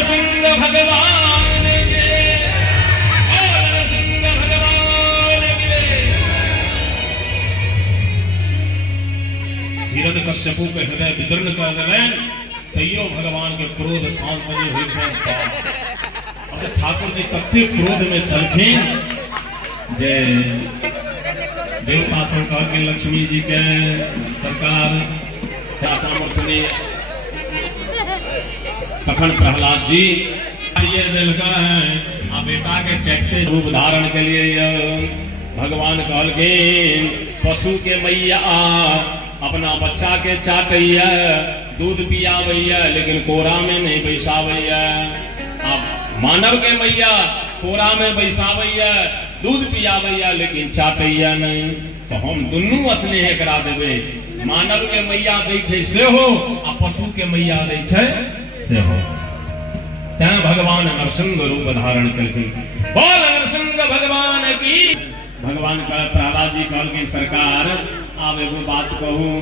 नरसिंह भगवान के, बोल नरसिंह भगवान के। हिरण्यकश्यपु के हृदय विदीर्ण कर देलैन, तैयो भगवान के क्रोध शांत नहीं हुई छै। अब ठाकुर जी कते क्रोध में चलखिन जे देवता सब कह के लक्ष्मी जी के सरकार सामर्थ्य ने तखन प्रहलाद जी ये दिलका है आ बेटा के चटते रूप धारण के लिए भगवान कहलखिन पशु के मैया अपना बच्चा के चाटैया दूध पियावैया लेकिन कोरा में नहीं बैसावैया। अब मानव के मैया कोरा में बैसावैया दूध पियावैया लेकिन चाटैया नहीं। तो हम दुनू स्नेह करा देवे, मानव के मैया दै छै सेहो आ पशु के मैया दै छै सेहो। तैं भगवान नरसिंह रूप धारण करके बोल नरसिंह भगवान की। भगवान का प्रहलाद जी कहलखिन सरकार आब एगो बात कहूं।